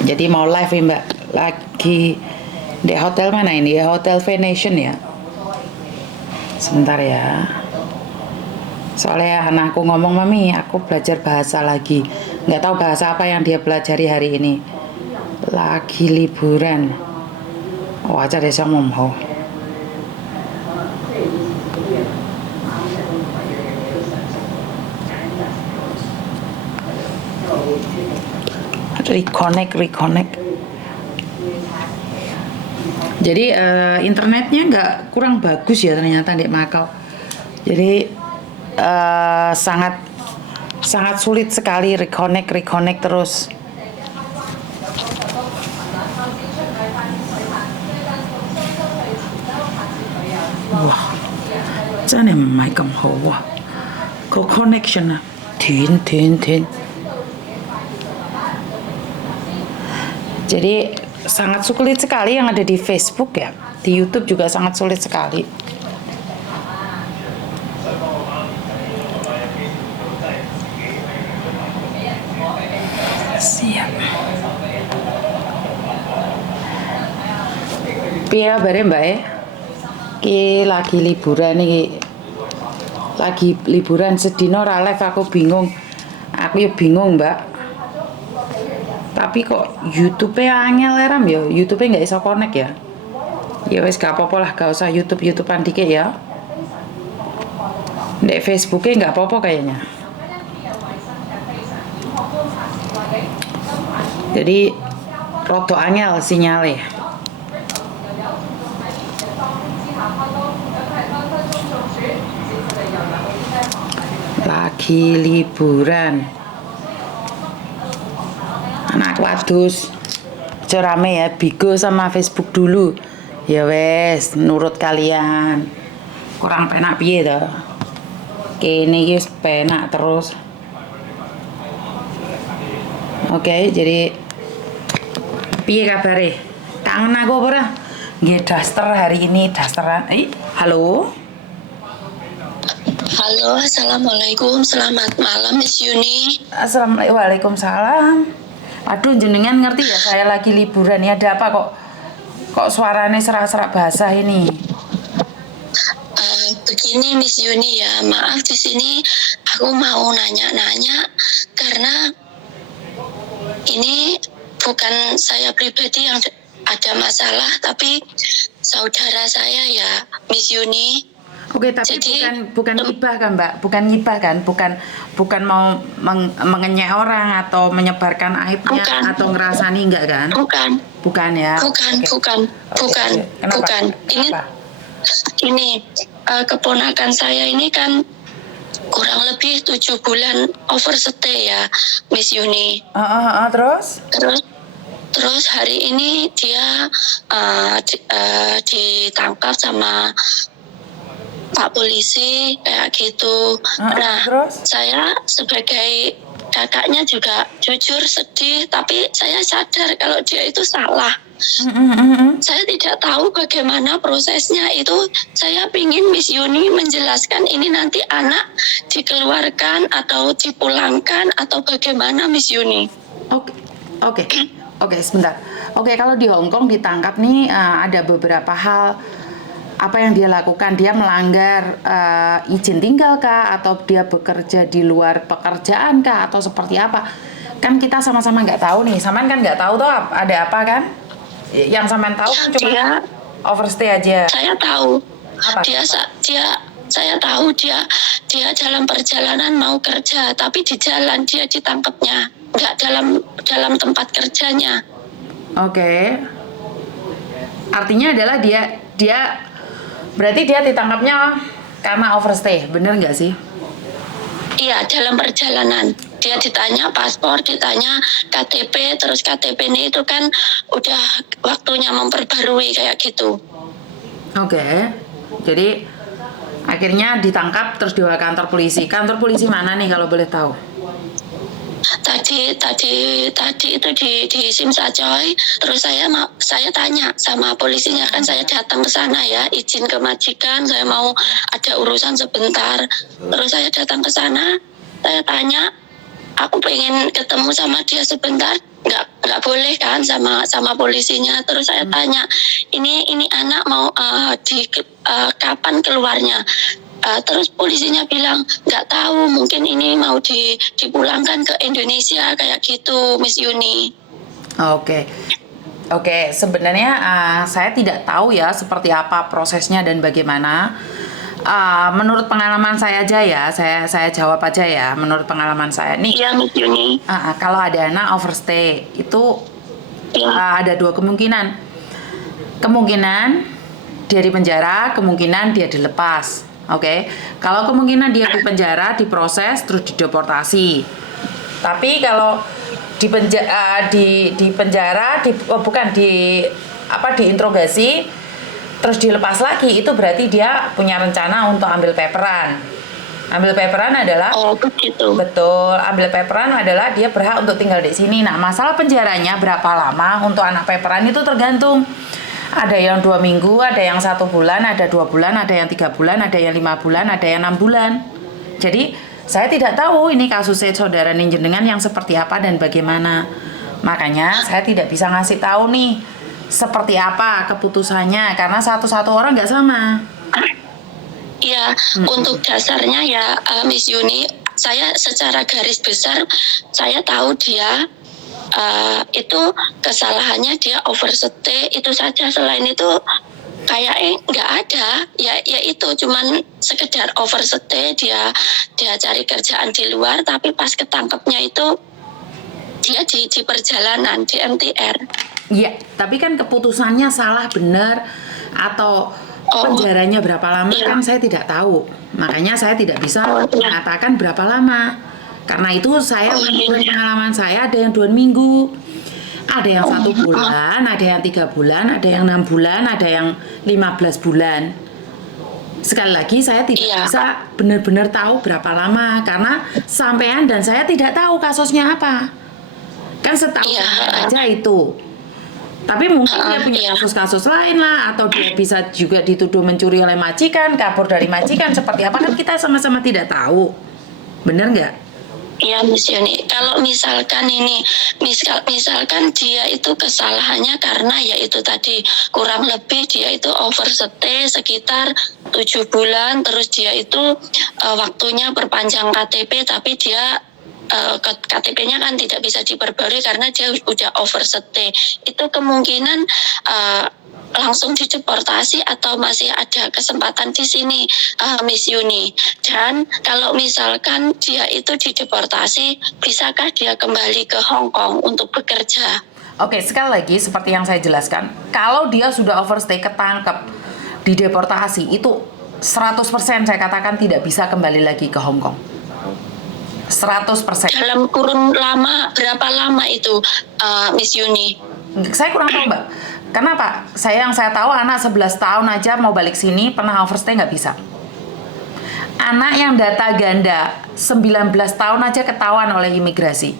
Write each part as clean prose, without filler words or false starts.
Jadi mau live ya Mbak, lagi di hotel mana ini ya? Hotel Venetian ya. Sebentar ya. Soalnya anakku ngomong, Mami, aku belajar bahasa lagi. Nggak tahu bahasa apa yang dia pelajari hari ini. Lagi liburan. Oh, aja deh sama mau. Reconnect. Jadi internetnya nggak kurang bagus ya ternyata di Makau. Jadi sangat sulit sekali reconnect terus. Wah,真係唔係咁好啊！個 connection 啊，斷。Jadi sangat sulit sekali yang ada di Facebook ya. Di YouTube juga sangat sulit sekali. Siap. Piye kabare Mbak ya? Ki lagi liburan nih. Lagi liburan sedino ora live aku bingung. Aku ya bingung, Mbak. Tapi kok YouTube-nya angel ram ya? YouTube-nya nggak bisa connect ya? Ya wes gak apa-apa lah, gak usah YouTubean dikit ya. Dek Facebooknya nggak apa-apa kayaknya. Jadi roto angel sinyalnya. Lagi liburan. Anak wadus aja rame ya, bigo sama Facebook dulu ya wes, menurut kalian kurang penak piye toh? Kene iki wis penak terus. Oke, jadi piye kabare? Kangen aku apa ora? Nggih daster hari ini dasteran. Halo. Halo, assalamualaikum, selamat malam Miss Yuni. Assalamualaikum, waalaikumsalam. Aduh, jenengan ngerti ya saya lagi liburan ya, ada apa kok suaranya serak-serak basah ini? Begini Miss Yuni ya, maaf di sini aku mau nanya-nanya karena ini bukan saya pribadi yang ada masalah, tapi saudara saya ya Miss Yuni. Oke, tapi bukan ngibah kan Mbak? Bukan ngibah kan? Bukan mau mengenyek orang atau menyebarkan aibnya atau ngerasani enggak kan? Bukan ya? Bukan. Ini keponakan saya ini kan kurang lebih 7 bulan overstay ya Miss Yuni. Terus hari ini dia ditangkap sama Pak Polisi kayak gitu. Saya sebagai kakaknya juga jujur sedih, tapi saya sadar kalau dia itu salah. Saya tidak tahu bagaimana prosesnya itu. Saya ingin Miss Yuni menjelaskan ini nanti anak dikeluarkan atau dipulangkan atau bagaimana Miss Yuni. Oke, sebentar. Oke, kalau di Hong Kong ditangkap nih ada beberapa hal. Apa yang dia lakukan, dia melanggar izin tinggal kah, atau dia bekerja di luar pekerjaan kah, atau seperti apa? Kan kita sama-sama nggak tahu nih. Saman kan nggak tahu tuh ada apa kan? Yang Saman tahu kan cuma overstay aja. Saya tahu. Apa? Saya tahu dia dalam perjalanan mau kerja, tapi di jalan dia ditangkapnya, nggak dalam tempat kerjanya. Oke. Artinya adalah dia berarti dia ditangkapnya karena overstay, bener nggak sih? Iya, dalam perjalanan. Dia ditanya paspor, ditanya KTP, terus KTP ini itu kan udah waktunya memperbarui kayak gitu. Oke. Jadi akhirnya ditangkap terus dibawa kantor polisi. Kantor polisi mana nih kalau boleh tahu? Tadi itu di Simsajoy. Terus saya tanya sama polisinya, kan saya datang ke sana ya, izin ke majikan, saya mau ada urusan sebentar. Terus saya datang ke sana, saya tanya, aku pengen ketemu sama dia sebentar, nggak boleh kan sama polisinya. Terus saya tanya, ini anak mau kapan keluarnya? Terus polisinya bilang nggak tahu, mungkin ini mau dipulangkan ke Indonesia kayak gitu, Miss Yuni. Oke, sebenarnya saya tidak tahu ya seperti apa prosesnya dan bagaimana. Menurut pengalaman saya aja ya, saya jawab aja ya. Menurut pengalaman saya nih, Iya, Miss Yuni. kalau ada anak overstay itu ada dua kemungkinan. Kemungkinan dia di penjara, kemungkinan dia dilepas. Oke, kalau kemungkinan dia di penjara, diproses terus dideportasi. Tapi kalau di penjara, diinterogasi terus dilepas lagi, itu berarti dia punya rencana untuk ambil paperan. Ambil paperan adalah begitu. Betul, ambil paperan adalah dia berhak untuk tinggal di sini. Nah, masalah penjaranya berapa lama untuk anak paperan itu tergantung. Ada yang 2 minggu, ada yang 1 bulan, ada 2 bulan, ada yang 3 bulan, ada yang 5 bulan, ada yang 6 bulan. Jadi saya tidak tahu ini kasusnya saudara Ninjenengan yang seperti apa dan bagaimana. Makanya saya tidak bisa ngasih tahu nih seperti apa keputusannya karena satu-satu orang nggak sama. Iya, untuk dasarnya ya Miss Yuni, saya secara garis besar saya tahu dia itu kesalahannya dia overstay itu saja. Selain itu kayaknya nggak ada, ya itu cuman sekedar overstay, dia cari kerjaan di luar, tapi pas ketangkepnya itu dia di perjalanan di MTR. Iya, tapi kan keputusannya salah benar atau penjaranya berapa lama kan saya tidak tahu. Makanya saya tidak bisa mengatakan berapa lama. Karena itu saya menurut pengalaman saya ada yang 2 minggu, ada yang 1 bulan, ada yang 3 bulan, ada yang 6 bulan, ada yang 15 bulan. Sekali lagi saya tidak bisa benar-benar tahu berapa lama karena sampean dan saya tidak tahu kasusnya apa. Kan setahu saya aja itu. Tapi mungkin dia punya kasus-kasus lain lah, atau dia bisa juga dituduh mencuri oleh majikan, kabur dari majikan, seperti apa kan kita sama-sama tidak tahu. Bener nggak? Iya, Miss Yuni. Kalau misalkan ini, misalkan dia itu kesalahannya karena ya itu tadi kurang lebih dia itu overstay sekitar 7 bulan, terus dia itu waktunya perpanjang KTP, tapi dia KTP-nya kan tidak bisa diperbarui karena dia udah overstay. Itu kemungkinan langsung dideportasi atau masih ada kesempatan di sini, Miss Yuni. Dan kalau misalkan dia itu dideportasi, bisakah dia kembali ke Hong Kong untuk bekerja? Oke, sekali lagi seperti yang saya jelaskan, kalau dia sudah overstay, ketangkep, dideportasi, itu 100% saya katakan tidak bisa kembali lagi ke Hong Kong. 100%. Dalam kurun berapa lama itu, Miss Yuni? Saya kurang tahu, Mbak. Kenapa? Yang saya tahu anak 11 tahun aja mau balik sini pernah overstay nggak bisa. Anak yang data ganda 19 tahun aja ketahuan oleh imigrasi.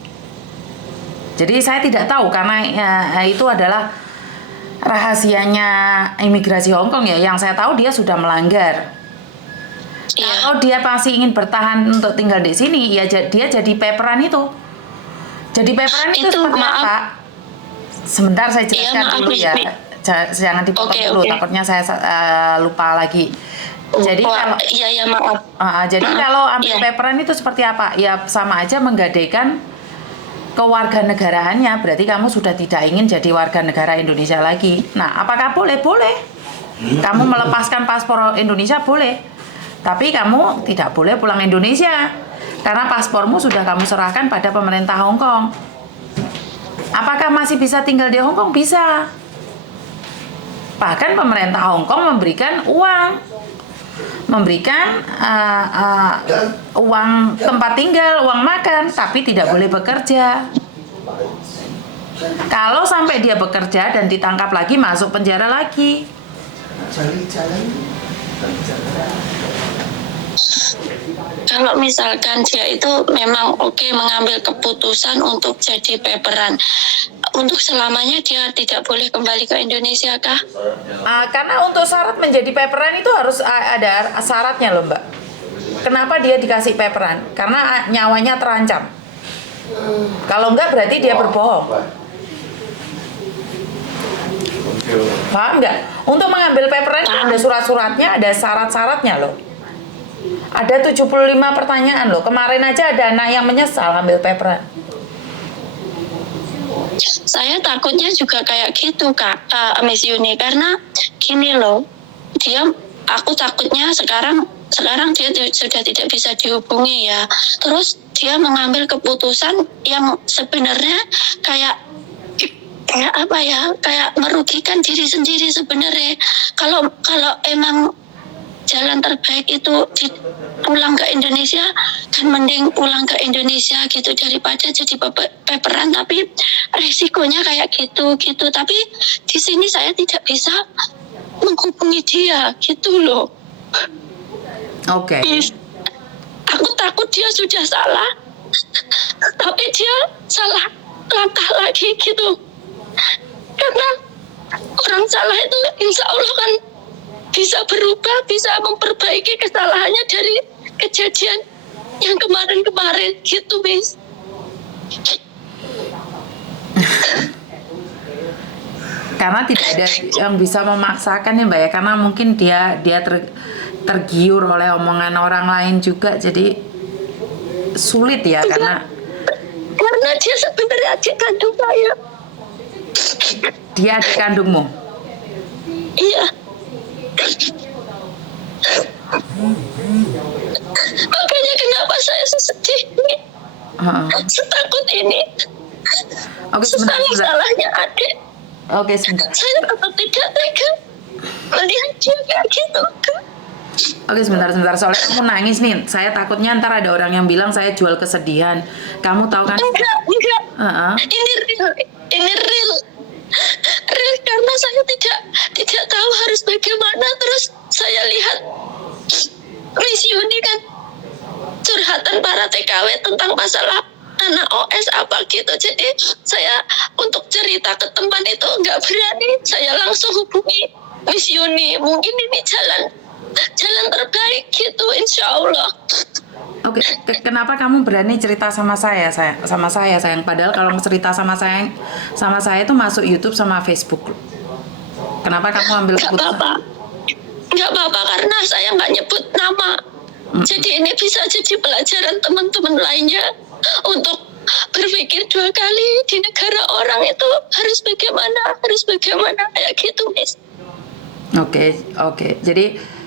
Jadi saya tidak tahu karena itu adalah rahasianya imigrasi Hong Kong ya. Yang saya tahu dia sudah melanggar. Kalau dia masih ingin bertahan untuk tinggal di sini, ya dia jadi paperan itu. Jadi paperan itu seperti apa? Sebentar saya jelaskan dulu ya. Jangan dipotong dulu, takutnya saya lupa lagi. Jadi kalau jadi kalau ambil paperan itu seperti apa? Ya sama aja menggadaikan kewarganegaraannya. Berarti kamu sudah tidak ingin jadi warga negara Indonesia lagi. Nah, apakah boleh? Boleh. Kamu melepaskan paspor Indonesia boleh. Tapi kamu tidak boleh pulang Indonesia karena paspormu sudah kamu serahkan pada pemerintah Hong Kong. Apakah masih bisa tinggal di Hong Kong? Bisa. Bahkan pemerintah Hong Kong memberikan uang, uang tempat tinggal, uang makan, tapi tidak boleh bekerja. Kalau sampai dia bekerja dan ditangkap lagi, masuk penjara lagi. Kalau misalkan dia itu memang mengambil keputusan untuk jadi paperan, untuk selamanya dia tidak boleh kembali ke Indonesia kah? Karena untuk syarat menjadi paperan itu harus ada syaratnya loh, Mbak. Kenapa dia dikasih paperan? Karena nyawanya terancam. Kalau enggak berarti dia berbohong. Paham nggak? Untuk mengambil paperan ada surat-suratnya, ada syarat-syaratnya loh. Ada 75 pertanyaan loh. Kemarin aja ada anak yang menyesal ambil paperan. Saya takutnya juga kayak gitu Kak, Miss Yuni, karena gini loh, aku takutnya sekarang dia sudah tidak bisa dihubungi ya, terus dia mengambil keputusan yang sebenarnya kayak apa ya, kayak merugikan diri sendiri sebenarnya. Kalau emang jalan terbaik itu pulang ke Indonesia, kan mending pulang ke Indonesia gitu daripada jadi paperan, tapi risikonya kayak gitu. Tapi di sini saya tidak bisa menghubungi dia gitu loh. Oke. Aku takut dia sudah salah, tapi dia salah langkah lagi gitu. Karena orang salah itu insya Allah kan bisa berubah, bisa memperbaiki kesalahannya dari kejadian yang kemarin gitu, Miss. Karena tidak ada yang bisa memaksakan ya Mbak ya, karena mungkin dia tergiur oleh omongan orang lain juga, jadi sulit ya. Karena dia sebenarnya adik kandung saya. Dia adik kandungmu? Iya. Makanya kenapa saya sedih ini, setakut ini. Oke, sebentar. Salahnya adik. Oke, sebentar. Saya tetap tidak tega melihat dia kayak gitu. Oke, sebentar. Soalnya kamu nangis nih. Saya takutnya ntar ada orang yang bilang saya jual kesedihan. Kamu tahu kan? Enggak. Ini real. Karena saya tidak tahu harus bagaimana. Terus saya lihat Miss Yuni kan curhatan para TKW tentang masalah anak OS apa gitu. Jadi saya untuk cerita ke teman itu nggak berani. Saya langsung hubungi Miss Yuni. Mungkin ini jalan terbaik gitu, insya Allah. Oke, kenapa kamu berani cerita sama saya sayang? Padahal kalau cerita sama saya itu masuk YouTube sama Facebook. Kenapa kamu ambil keputusan? Nggak apa-apa karena saya nggak nyebut nama. Jadi ini bisa jadi pelajaran teman-teman lainnya untuk berpikir 2 kali di negara orang itu harus bagaimana kayak gitu, Miss. Oke. Jadi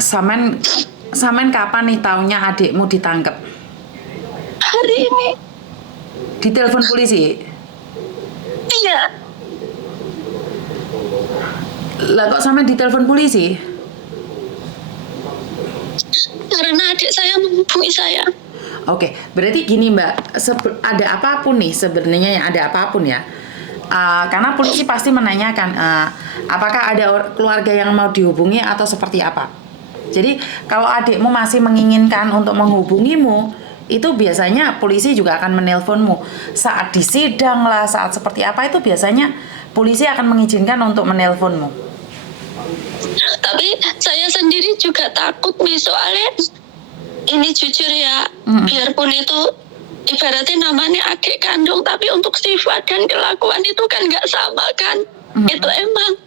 Samen kapan nih taunya adikmu ditangkap? Hari ini. Ditelepon polisi? Iya. Lah kok Samen ditelepon polisi? Karena adik saya menghubungi saya. Oke, berarti gini Mbak, ada apapun nih sebenarnya yang ada apapun ya. Karena polisi pasti menanyakan apakah ada keluarga yang mau dihubungi atau seperti apa. Jadi kalau adikmu masih menginginkan untuk menghubungimu, itu biasanya polisi juga akan menelponmu. Saat di sidang lah, saat seperti apa itu biasanya polisi akan mengizinkan untuk menelponmu. Tapi saya sendiri juga takut nih, soalnya ini jujur ya, biarpun itu ibaratnya namanya adik kandung, tapi untuk sifat dan kelakuan itu kan nggak sama kan. Itu emang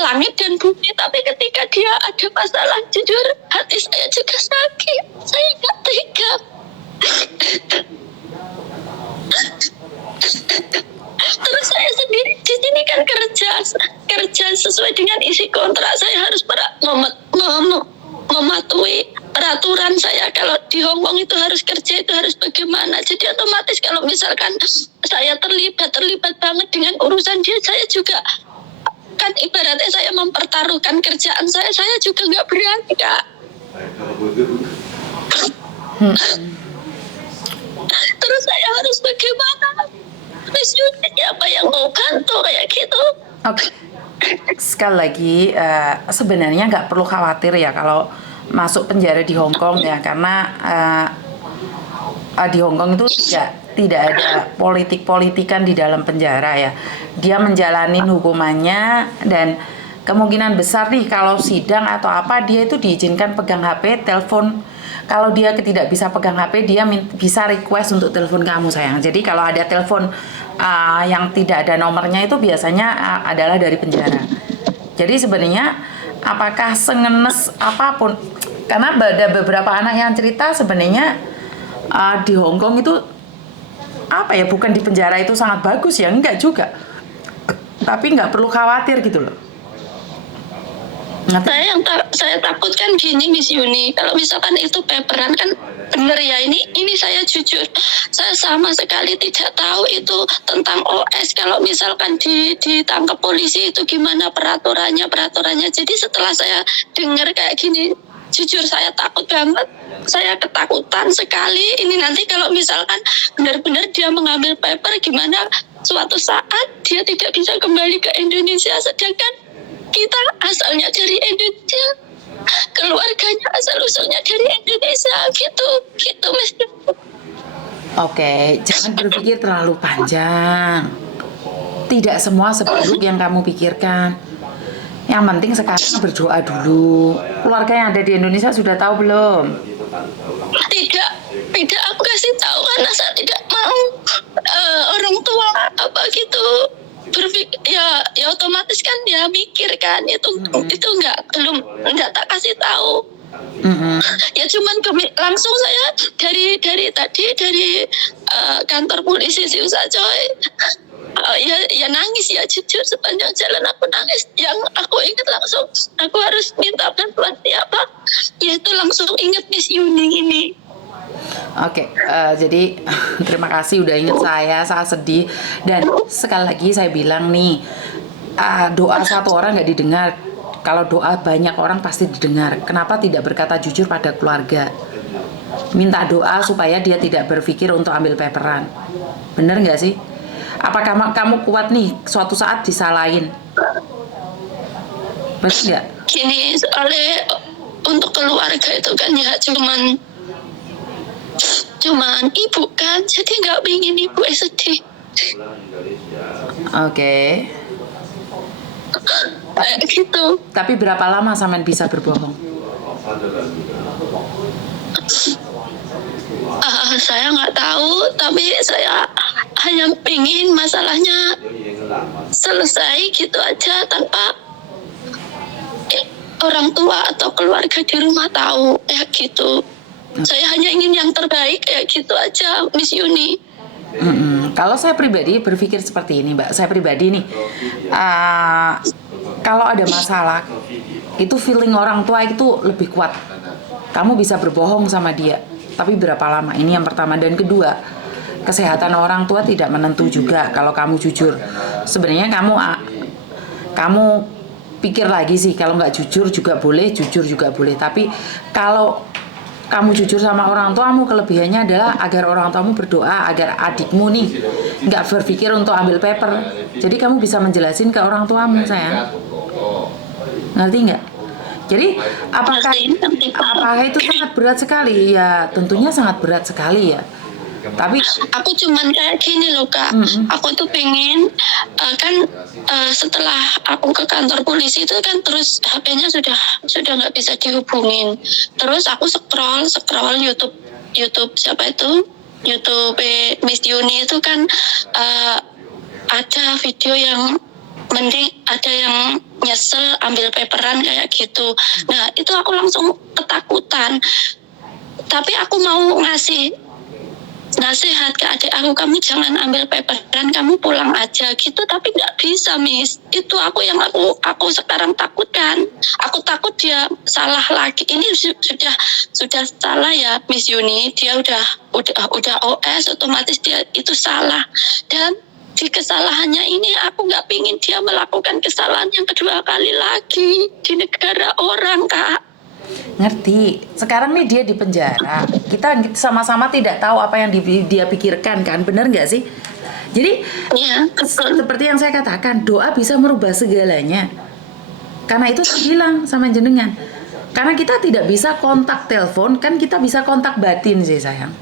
langit dan bumi, tapi ketika dia ada masalah, jujur hati saya juga sakit, saya nggak tega. Terus saya sendiri di sini kan kerja sesuai dengan isi kontrak, saya harus mematuhi peraturan saya. Kalau di Hong Kong itu harus kerja itu harus bagaimana, jadi otomatis kalau misalkan saya terlibat banget dengan urusan dia, saya juga kan ibaratnya saya mempertaruhkan kerjaan saya juga nggak berani, Kak. Terus saya harus bagaimana? Miss Yuni, siapa yang mau bantu kayak gitu? Oke. Sekali lagi, sebenarnya nggak perlu khawatir ya kalau masuk penjara di Hong Kong ya, karena di Hong Kong itu tidak ada politik-politikan di dalam penjara ya. Dia menjalani hukumannya, dan kemungkinan besar nih kalau sidang atau apa dia itu diizinkan pegang HP, telepon. Kalau dia tidak bisa pegang HP, dia bisa request untuk telepon kamu sayang. Jadi kalau ada telepon yang tidak ada nomornya itu biasanya adalah dari penjara. Jadi sebenarnya apakah sengenes apapun, karena ada beberapa anak yang cerita sebenarnya di Hong Kong itu apa ya, bukan di penjara itu sangat bagus ya, enggak juga. Tapi nggak perlu khawatir gitu loh. Saya takut kan gini Miss Yuni, kalau misalkan itu paperan kan bener ya, ini saya jujur, saya sama sekali tidak tahu itu tentang OS. Kalau misalkan ditangkap polisi itu gimana peraturannya. Jadi setelah saya dengar kayak gini, jujur saya takut banget. Saya ketakutan sekali. Ini nanti kalau misalkan benar-benar dia mengambil paper, gimana suatu saat dia tidak bisa kembali ke Indonesia, sedangkan kita asalnya dari Indonesia, keluarganya asal-usulnya dari Indonesia, gitu Mas. Oke, jangan berpikir terlalu panjang. Tidak semua seburuk yang kamu pikirkan. Yang penting sekarang berdoa dulu. Keluarga yang ada di Indonesia sudah tahu belum? Tidak, aku kasih tahu karena saya tidak mau orang tua apa gitu berpikir, ya otomatis kan dia mikir kan itu belum tak kasih tahu. Ya cuman langsung saya dari tadi dari kantor polisi Siusa Coy, ya nangis ya, jujur sepanjang jalan aku nangis. Yang aku ingat langsung aku harus minta bantuan siapa, yaitu langsung ingat Miss Yuning ini. Oke, jadi terima kasih udah inget saya sedih. Dan sekali lagi saya bilang nih, doa satu orang nggak didengar. Kalau doa banyak orang pasti didengar. Kenapa tidak berkata jujur pada keluarga? Minta doa supaya dia tidak berpikir untuk ambil paperan. Bener nggak sih? Apakah kamu kuat nih suatu saat disalahin? Bener nggak? Gini, soalnya untuk keluarga itu kan ya cuman ibu kan, jadi nggak pengen ibu sedih. Oke. Gitu. Tapi berapa lama sampean bisa berbohong? Saya nggak tahu, tapi saya hanya pengen masalahnya selesai gitu aja tanpa orang tua atau keluarga di rumah tahu, ya gitu. Saya hanya ingin yang terbaik, kayak gitu aja Miss Yuni. Kalau saya pribadi berpikir seperti ini Mbak, saya pribadi nih, kalau ada masalah itu feeling orang tua itu lebih kuat. Kamu bisa berbohong sama dia, tapi berapa lama? Ini yang pertama. Dan kedua, kesehatan orang tua tidak menentu juga kalau kamu jujur. Sebenarnya kamu pikir lagi sih, kalau nggak jujur juga boleh, jujur juga boleh. Tapi kalau kamu jujur sama orang tuamu, kelebihannya adalah agar orang tuamu berdoa agar adikmu nih nggak berpikir untuk ambil paper. Jadi kamu bisa menjelasin ke orang tuamu, sayang. Ngerti nggak? Jadi apakah itu sangat berat sekali? Ya tentunya sangat berat sekali ya. Tapi aku cuman kayak gini loh Kak, aku tuh pengen setelah aku ke kantor polisi itu kan terus HP-nya sudah nggak bisa dihubungin. Terus aku scroll YouTube siapa itu, YouTube Miss Yuni itu kan ada video yang mending ada yang nyesel ambil paperan kayak gitu. Nah itu aku langsung ketakutan. Tapi aku mau ngasih nasihat ke adik aku, kamu jangan ambil paperan, kamu pulang aja gitu. Tapi nggak bisa Miss, itu aku sekarang takutkan. Aku takut dia salah lagi. Ini sudah salah ya Miss Yuni, dia udah OS, otomatis dia itu salah. Dan di kesalahannya ini aku nggak pingin dia melakukan kesalahan yang kedua kali lagi di negara orang Kak. Ngerti. Sekarang nih dia di penjara. Kita sama-sama tidak tahu apa yang dia pikirkan kan, bener nggak sih? Jadi ya, seperti yang saya katakan, doa bisa merubah segalanya. Karena itu saya bilang sama jenengan. Karena kita tidak bisa kontak telepon, kan kita bisa kontak batin sih sayang.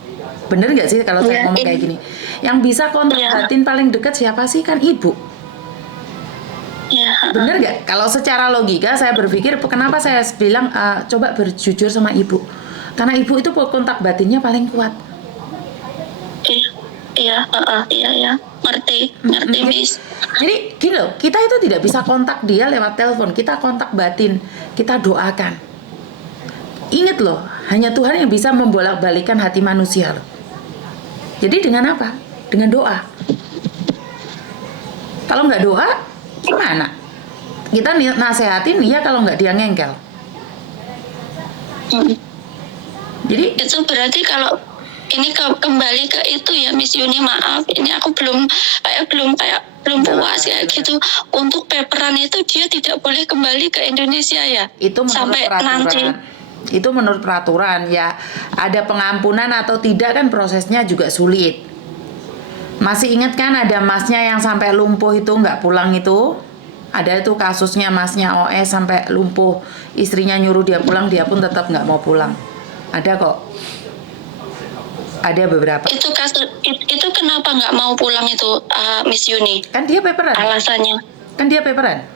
Bener nggak sih kalau saya ngomong kayak gini? Yang bisa kontak batin paling dekat siapa sih? Kan ibu. Ya. Bener nggak? Kalau secara logika saya berpikir, kenapa saya bilang coba berjujur sama ibu? Karena ibu itu kontak batinnya paling kuat. Iya. ngerti Miss. Jadi gini loh, kita itu tidak bisa kontak dia lewat telepon, kita kontak batin, kita doakan. Ingat loh, hanya Tuhan yang bisa membolak-balikan hati manusia loh. Jadi dengan apa? Dengan doa. Kalau nggak doa, gimana? Kita nasehatin dia kalau nggak dia ngengkel. Jadi itu berarti kalau ini kembali ke itu ya Miss Yuni, maaf ini aku belum puas ya gitu. Untuk paperan itu dia tidak boleh kembali ke Indonesia ya? Itu menurut sampai peraturan. Nanti. Itu menurut peraturan ya. Ada pengampunan atau tidak kan prosesnya juga sulit. Masih ingat kan ada masnya yang sampai lumpuh itu nggak pulang itu? Ada itu kasusnya masnya OS sampai lumpuh, istrinya nyuruh dia pulang, dia pun tetap nggak mau pulang. Ada kok. Ada beberapa. Itu kenapa nggak mau pulang itu Miss Yuni? Kan dia paperan. Alasannya? Kan dia paperan.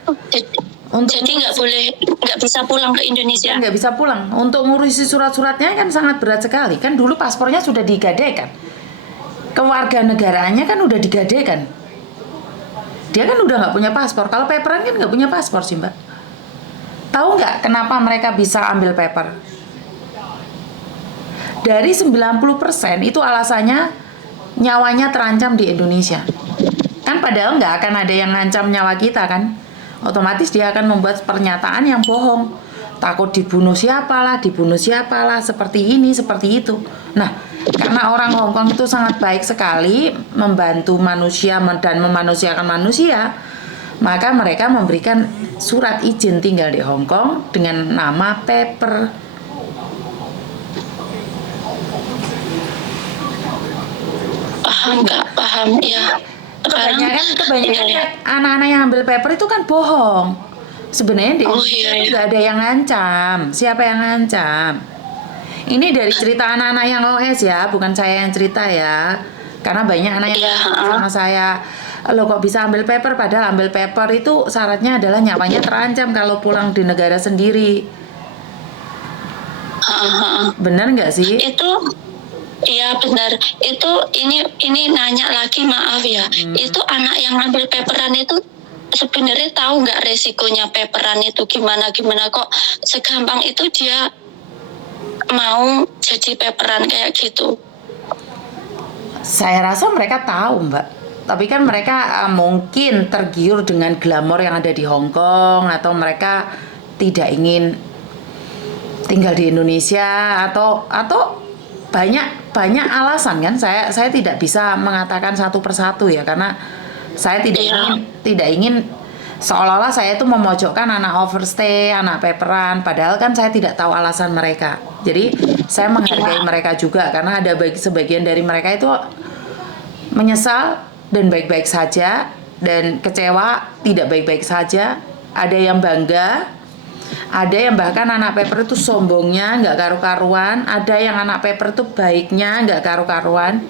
Jadi nggak bisa pulang ke Indonesia? Nggak bisa pulang. Untuk ngurusi surat-suratnya kan sangat berat sekali. Kan dulu paspornya sudah digadaikan. Kewarganegaraannya kan udah digadaikan. Dia kan udah nggak punya paspor. Kalau paperan kan nggak punya paspor sih Mbak. Tahu nggak kenapa mereka bisa ambil paper? Dari 90% itu alasannya nyawanya terancam di Indonesia. Kan padahal nggak akan ada yang ngancam nyawa kita kan. Otomatis dia akan membuat pernyataan yang bohong. Takut dibunuh siapalah, seperti ini, seperti itu. Nah, karena orang Hongkong itu sangat baik sekali membantu manusia dan memanusiakan manusia, maka mereka memberikan surat izin tinggal di Hongkong dengan nama paper. Paham ya. Kebanyakan anak-anak yang ambil paper itu kan bohong. Sebenarnya di Indonesia nggak ada yang ngancam. Siapa yang ngancam? Ini dari cerita anak-anak yang OS ya, bukan saya yang cerita ya. Karena banyak anak yang sama saya, lo kok bisa ambil paper? Padahal ambil paper itu syaratnya adalah nyawanya terancam kalau pulang di negara sendiri. Benar nggak sih? Iya benar. Ini nanya lagi, maaf ya. Itu anak yang ambil paperan itu sebenarnya tahu nggak resikonya paperan itu gimana kok segampang itu dia mau jadi paperan kayak gitu? Saya rasa mereka tahu Mbak. Tapi kan mereka mungkin tergiur dengan glamor yang ada di Hong Kong, atau mereka tidak ingin tinggal di Indonesia, atau banyak alasan kan. Saya tidak bisa mengatakan satu persatu ya, karena saya tidak ingin seolah-olah saya itu memojokkan anak overstay, anak paperan, padahal kan saya tidak tahu alasan mereka. Jadi saya menghargai mereka juga, karena ada sebagian dari mereka itu menyesal dan baik-baik saja, dan kecewa tidak baik-baik saja. Ada yang bangga, ada yang bahkan anak paper itu sombongnya nggak karu-karuan, ada yang anak paper itu baiknya nggak karu-karuan.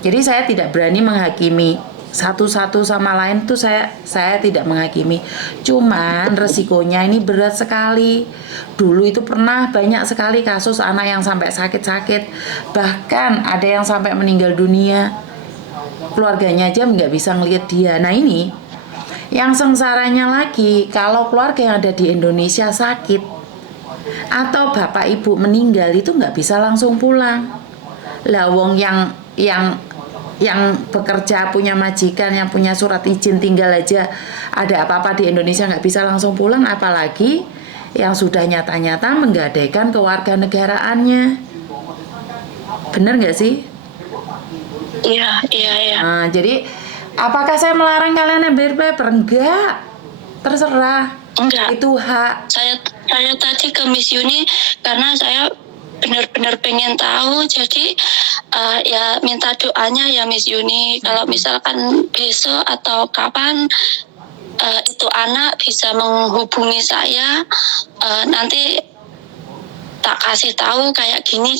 Jadi saya tidak berani menghakimi satu-satu sama lain tuh, saya tidak menghakimi. Cuman resikonya ini berat sekali. Dulu itu pernah banyak sekali kasus anak yang sampai sakit-sakit, bahkan ada yang sampai meninggal dunia. Keluarganya aja nggak bisa ngelihat dia. Nah ini yang sengsaranya lagi, kalau keluarga yang ada di Indonesia sakit atau bapak ibu meninggal itu nggak bisa langsung pulang. Lah wong yang bekerja, punya majikan, yang punya surat izin tinggal aja, ada apa-apa di Indonesia nggak bisa langsung pulang, apalagi yang sudah nyata-nyata menggadaikan kewarganegaraannya. Bener nggak sih? Iya. Nah, jadi apakah saya melarang kalian ambil paper? Enggak, terserah. Enggak. Itu hak. Saya tadi ke Miss Yuni karena saya benar-benar pengen tahu, jadi ya minta doanya ya Miss Yuni, kalau misalkan besok atau kapan itu anak bisa menghubungi saya, nanti tak kasih tahu kayak gini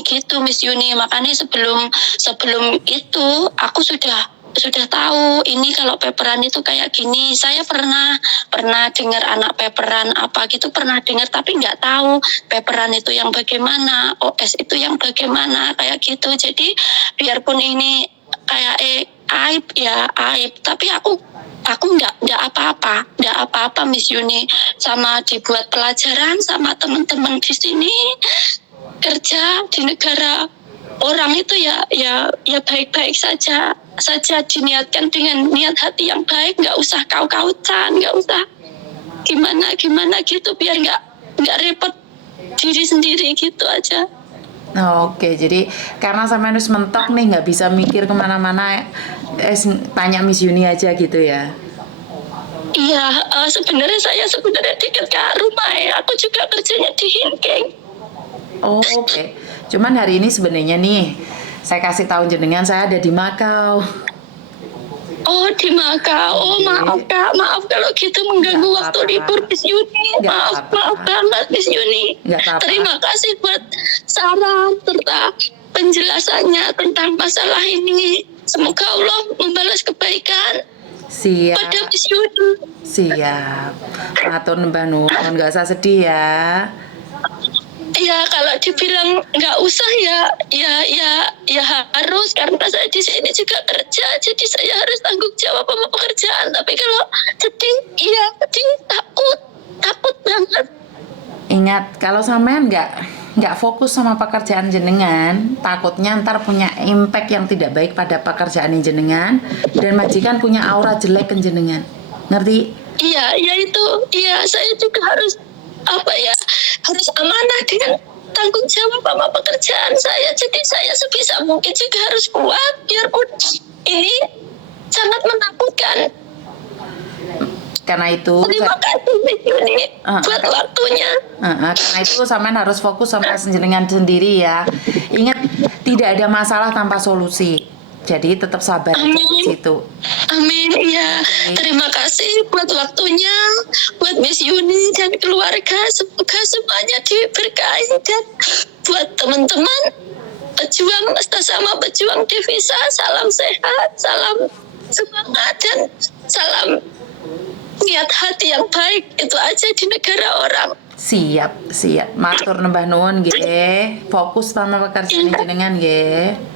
gitu Miss Yuni. Makanya sebelum itu aku sudah tahu ini kalau paperan itu kayak gini. Saya pernah dengar anak paperan apa gitu, pernah dengar, tapi nggak tahu paperan itu yang bagaimana, OS itu yang bagaimana kayak gitu. Jadi biarpun ini kayak aib ya aib, tapi aku nggak apa-apa Miss Yuni, sama dibuat pelajaran sama teman-teman di sini. Kerja di negara orang itu ya baik-baik saja diniatkan dengan niat hati yang baik, nggak usah kau-kautan, nggak usah gimana gitu, biar nggak repot diri sendiri gitu aja. Oke, jadi karena sama harus mentok nih, nggak bisa mikir kemana-mana, tanya Miss Yuni aja gitu ya? Iya, sebenarnya saya dekat ke rumah ya, aku juga kerjanya di Hinkeng. Oke. Cuman hari ini sebenarnya nih, saya kasih tahu jenengan saya ada di Makau. Oh, di Makau. Oh, maaf Kak, maaf kalau gitu mengganggu Nggak waktu apa-apa. libur Miss Yuni. Nggak Maaf apa-apa. banget Miss Yuni. Nggak apa-apa. Terima kasih buat saran serta penjelasannya tentang masalah ini. Semoga Allah membalas kebaikan Siap. pada Miss Yuni. Siap. Matur Mbak Nun, nggak usah sedih ya. Ya kalau dibilang nggak usah ya harus, karena saya di sini juga kerja, jadi saya harus tanggung jawab sama pekerjaan. Tapi kalau sedih takut banget. Ingat, kalau sampean nggak fokus sama pekerjaan jenengan, takutnya ntar punya impact yang tidak baik pada pekerjaan jenengan, dan majikan punya aura jelek ke jenengan. Ngerti? Iya, saya juga harus harus amanah dengan tanggung jawab sama pekerjaan saya. Jadi saya sebisa mungkin juga harus kuat, biarpun ini sangat menakutkan. Karena itu Terima kasih Miss Yuni buat waktunya. karena itu sampean harus fokus sama jenengan sendiri ya. Ingat, tidak ada masalah tanpa solusi. Jadi tetap sabar di situ. Amin, ya. Terima kasih buat waktunya, buat Miss Yuni dan keluarga. Semoga semuanya diberkahi, dan buat teman-teman pejuang sesama pejuang devisa, salam sehat, salam semangat, dan salam niat hati yang baik. Itu aja di negara orang. Siap. Matur nembah nuwun nggih. Fokus sama pekerjaan jenengan nggih.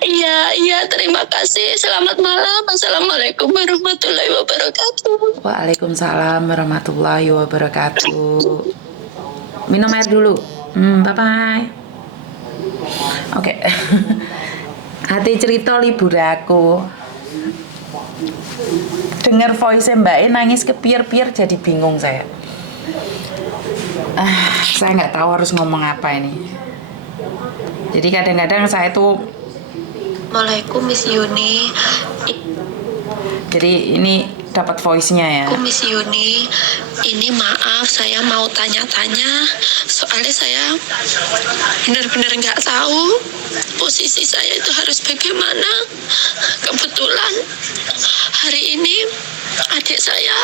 Iya, terima kasih. Selamat malam. Assalamualaikum warahmatullahi wabarakatuh. Waalaikumsalam warahmatullahi wabarakatuh. Minum air dulu. Bye-bye. Oke. Hati cerita libur aku. Dengar voice Mbak E nangis kepier-pier, jadi bingung saya. Saya nggak tahu harus ngomong apa ini. Jadi kadang-kadang saya tuh Assalamualaikum Miss Yuni. Jadi ini dapat voice-nya ya. Miss Yuni, ini maaf saya mau tanya-tanya, soalnya saya benar-benar nggak tahu posisi saya itu harus bagaimana. Kebetulan hari ini adik saya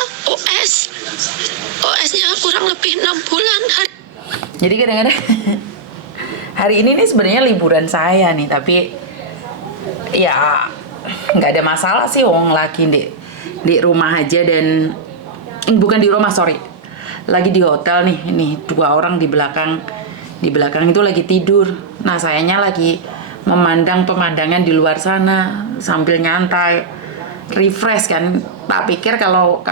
OS-nya kurang lebih 6 bulan. Jadi kadang-kadang hari ini nih sebenarnya liburan saya nih, tapi ya nggak ada masalah sih, wong lagi di rumah aja, dan bukan di rumah, sorry, lagi di hotel nih. Ini 2 orang di belakang itu lagi tidur. Nah, sayanya lagi memandang pemandangan di luar sana sambil nyantai, refresh kan. Tak pikir kalau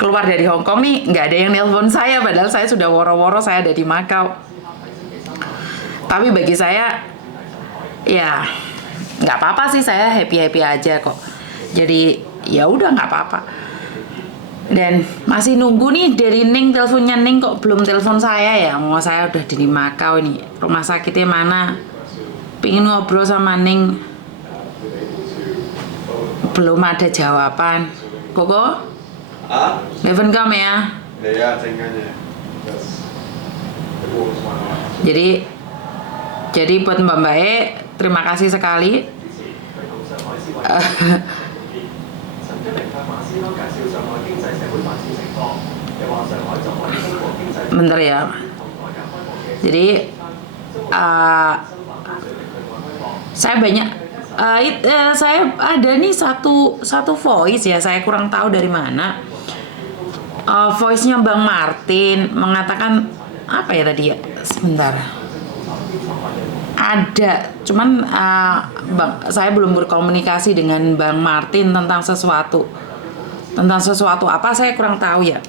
keluar dari Hong Kong nih nggak ada yang nelpon saya, padahal saya sudah woro-woro saya ada di Makau. Tapi bagi saya ya nggak apa-apa sih, saya happy aja kok. Jadi ya udah, nggak apa-apa. Dan masih nunggu nih dari Ning, teleponnya Ning kok belum telepon saya ya. Mau saya udah di Makau nih, rumah sakitnya mana, pingin ngobrol sama Ning, belum ada jawaban. Koko telepon kamu ya. Jadi buat Mbak E, terima kasih sekali. Bentar ya. Jadi saya banyak saya ada nih satu voice ya, saya kurang tahu dari mana. Voice-nya Bang Martin mengatakan apa ya tadi ya? Sebentar. Ada, cuman saya belum berkomunikasi dengan Bang Martin tentang sesuatu apa saya kurang tahu ya.